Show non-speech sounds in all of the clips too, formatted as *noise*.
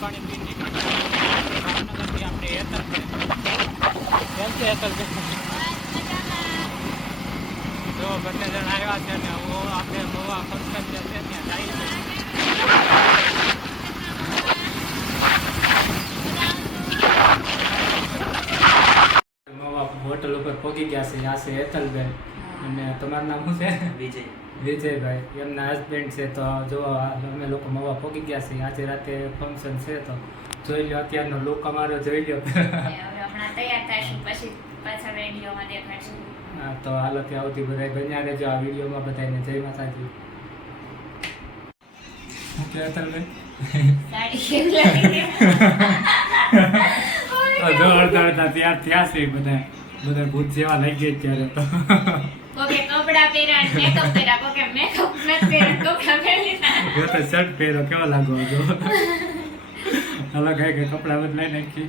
પાણી પી નીકળી ભાવનગરથી આપણે હેતલ કેમ છે હેતલ જો બંને જણ આવ્યા છે ને હું આપણે મવા ફંક્શન જે છે ત્યાં જાય છે મવા હોટલ ઉપર પહોંચી ગયા છે આ છે હેતલબેન અને તમારું નામ શું છે? વિજય. વિજયભાઈ. એમના હસબન્ડ છે તો જો અમે લોકો મવા પોગી ગયા છીએ. આજે રાતે ફંક્શન છે તો જોઈ લો અત્યારનો લુક અમારો જોઈ લો હમણાં તૈયાર થઈશું. પછી પાછા રેડિયોમાં દેખાડશું. હા, તો હાલો ત્યાં આવતી બધા બન્યા રહેજો. આ વિડીયોમાં બધાને જય માતાજી. લાગી? તો જો અડધા અડધા ત્યાં ત્યાં છે બધા બધા ભૂત જેવા લઈ ગયા ત્યારે તો. કોકે કપડા પહેર્યા ને મેકઅપ કર્યા કોકે મેકઅપ નથી કર્યા કપડા પહેરી જો તો શર્ટ પહેરો કેવો લાગો જો અલગ કઈ કઈ કપડા બદલાઈ નાખી.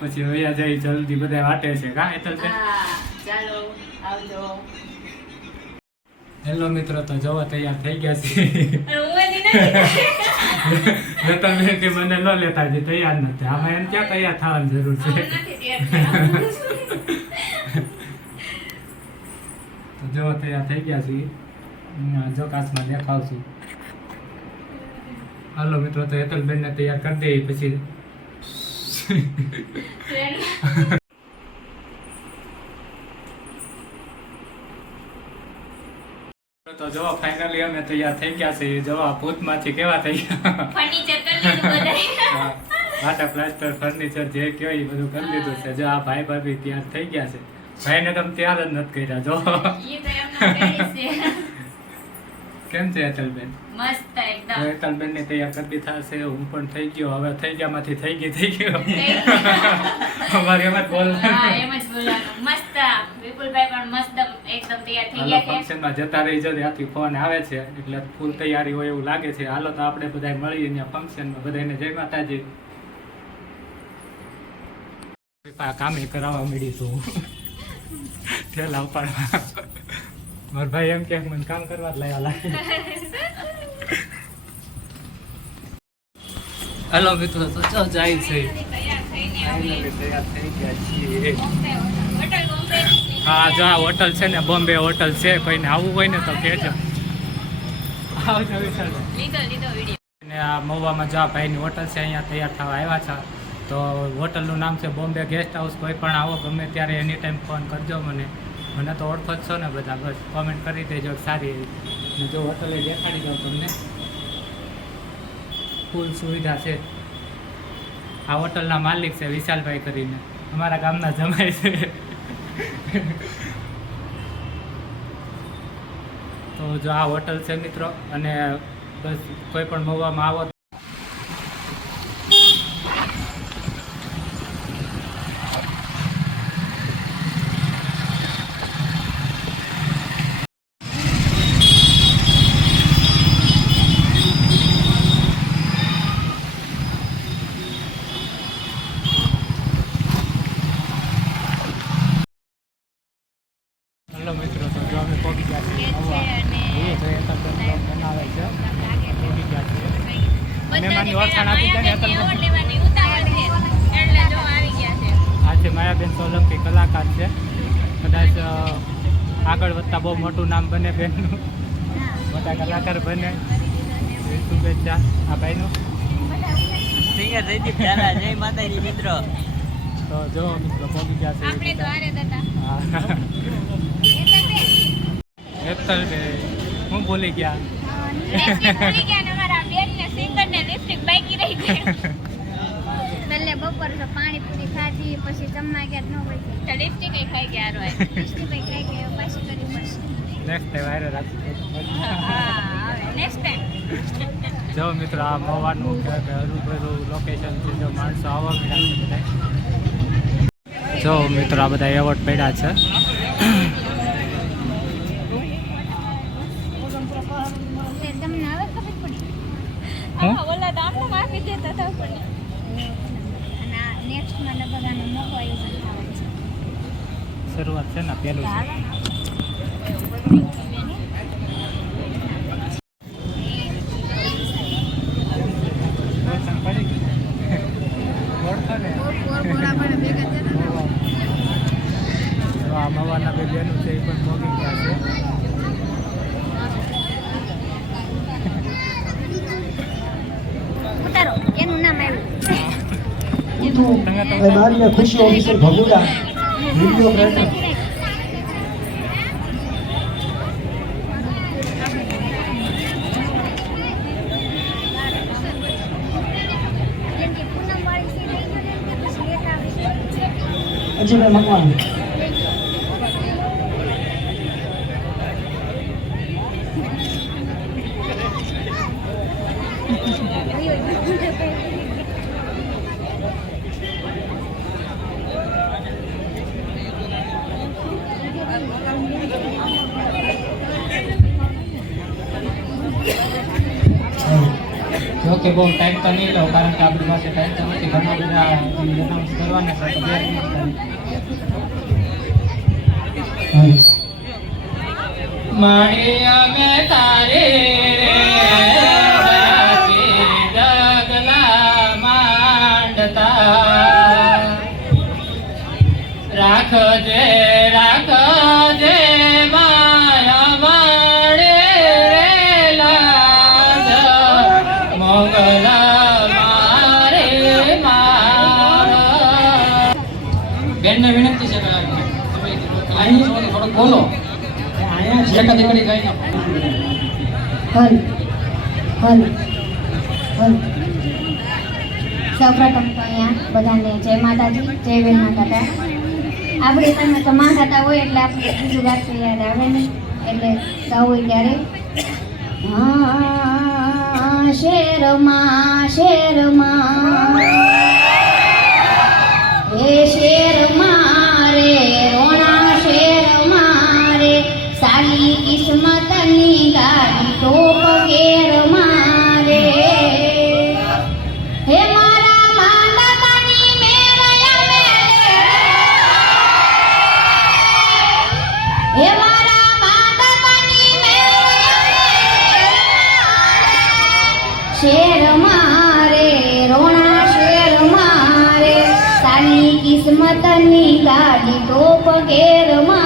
પછી વયા જાય જલ્દી બધા વાટે છે. કા હા ચાલો આવજો. હેલો મિત્રો તો જવા તૈયાર થઈ ગયા છે. હજી *laughs* કે મને ન લેતા જે તૈયાર નથી. આમાં એમ ક્યાં તૈયાર થવાની જરૂર છે? જો તૈયાર થઈ ગયા છીએ. જો કાચમાં દેખાવશું. હાલો મિત્રો તો હેતલબેનને તૈયાર કરી દઈએ પછી. તો જો ફાઇનલી અમે તૈયાર થઈ ગયા છે જવા ભૂતમાંથી કેવા થઈ ગયા? ફર્નિચર પ્લાસ્ટર ફર્નિચર જે કહેવાય એ બધું કરી લીધું છે. જો આ ભાઈ ભાભી તૈયાર થઈ ગયા છે. ભાઈને તમે ત્યાર જ નથી કર્યા જો. કેમ છે હેતલબેન? મસ્ત એકદમ. હેતલબેન ને તૈયાર કરી દીધા છે હું પણ થઈ ગયો હવે થઈ ગયા માંથી થઈ ગઈ થઈ ગયો અમારે એમ જ બોલ. હા એમ જ બોલવાનું. મસ્ત વિપુલભાઈ પણ મસ્ત એકદમ તૈયાર થઈ ગયા છે. ફંક્શનમાં જતા રહી જો ત્યાંથી ફોન આવે છે. એટલે ફૂલ તૈયારી હોય એવું લાગે છે. હાલો તો આપણે બધા મળીએ ત્યાં ફંક્શનમાં બધાને જય માતાજી. કામે કરાવવા મળી છું ઠેલા ઉપાડવા મારા ભાઈ એમ કે મને કામ કરવા જ લાવ્યા લાગે. હલો મિત્રો તો ચો જાય છે. હા જો આ હોટલ છે ને બોમ્બે હોટલ છે કોઈને આવવું હોય ને તો કહેજો. આવજો વિશાલભાઈ લીધો લીધો વીડિયો અને આ મહુવામાં જો આ ભાઈની હોટલ છે અહીંયા તૈયાર થવા આવ્યા છે. તો હોટલનું નામ છે બોમ્બે ગેસ્ટ હાઉસ. કોઈ પણ આવો ગમે ત્યારે એની ટાઈમ ફોન કરજો મને. મને તો ઓળખો જ છો ને બધા. બસ કોમેન્ટ કરી દેજો સારી એવી. જો હોટલે દેખાડી દઉં તમને. ફૂલ સુવિધા છે. આ હોટલના માલિક છે વિશાલભાઈ કરીને. અમારા ગામના જમાય છે. તો જો આ હોટલ છે મિત્રો, અને બસ કોઈ પણ મહુવામાં આવો હેલો મિત્રો તો જો અમે પહોંચી ગયા છીએ મહુવા. એ જો હેતલબેન બ્લોગ બનાવે છે પહોંચી ગયા છીએ મહેમાનની ઓળખાણ આપી દે ને હેતલબેન. આ છે માયાબેન સોલંકી કલાકાર છે. કદાચ આગળ વધતા બહુ મોટું નામ બને બેનનું. મોટા કલાકાર બને. શુભેચ્છા આ ભાઈનું. સિંગર જયદીપ ઝાલા જય માતાજી મિત્રો. તો જો મિત્રો પહોંચી ગયા છે. આપણે દ્વારે હતા. હા. ભૂલી ગયા ભૂલી ગયા ને અમારા બેનને સિંગરને લિપસ્ટિક ગઈ બપોર તો પાણીપુરી ખાધી પછી જમવા ગયા ન હોય તો. લિપસ્ટિક ખાઈ ગયા રોય ભાઈ ખાઈ ગયા પાછી કરી પડશે નેક્સ્ટ ટાઈમ વાયરલ રાખશું હા નેક્સ્ટ ટાઈમ જો મિત્રો આ મોવાનું કે હરુભરું લોકેશન છે જો માણસો આવવા મળ્યા છે બધા. જો મિત્રો આ બધા એવોર્ડ પડ્યા છે. તમને આવે ખબર પડી? શરૂઆત છે ને પહેલું છે. એ પણ એનું નામ આવ્યું. એ મારી ખુશીઓ ભગુડા. ગયો ને કે પછી બહુ ટાઈમ તો નહીં લો કારણ કે આપણી પાસે ટાઈમ તો નથી. ઘણા બધા કરવાના છે, તો બે અમે તારે જગલા માંડતા રાખજે રાખજે. જય માતાજી જય વેલ માતા આપણી હોય એટલે આપણે બીજું યાદ આવે ને એટલે ગાવું હોય ત્યારે શેરમાં શેરમાં હે શેર કિસ્મતની ગાડી તો પગેર મારે. હે મારા માંદતાની મેળયા મેળે. હે મારા માંદતાની મેળયા શેર મારે, રોણા શેર મારે. કિસ્મતની ગાડી તો પગેર મારે.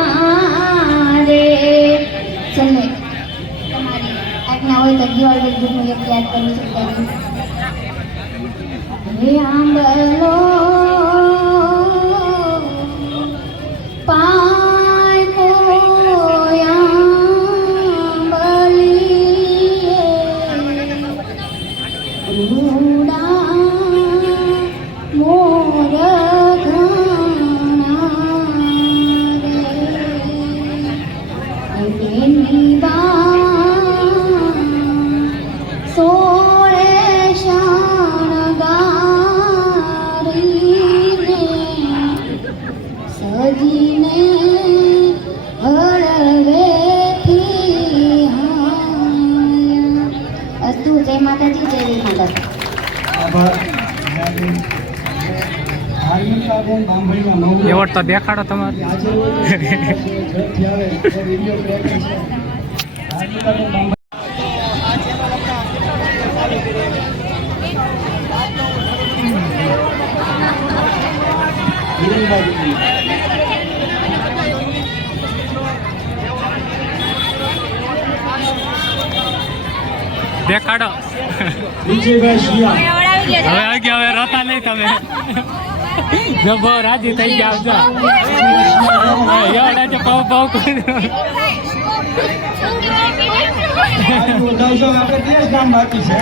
આજ્ઞા હોય તો દિવાળી ગીતનું એક યાદ કરી શકતા હે આંબલો જય માતાજી. જય માતાજી એવોર્ડ તો તમારે. દેખાડો. વિજયભાઈ શિયા. હવે આગે હવે રોતા નહીં તમે. જો બહુ રાજી થઈ ગયા આવજો એવડા છે બહુ બહુ આજનું ઉઠાવશો આપણે જ કામ બાકી છે?